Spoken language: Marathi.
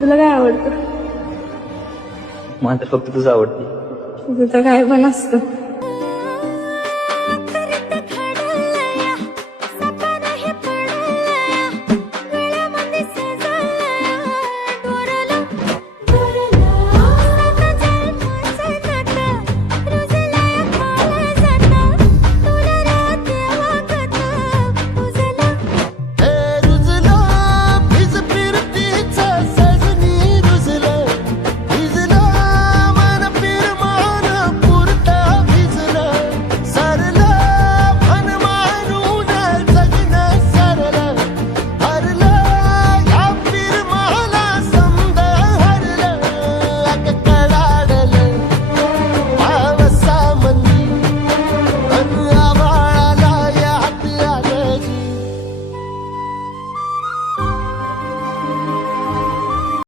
तुला काय आवडतं? मला फक्त तुझं आवडते. तुझं तर काय पण असतं.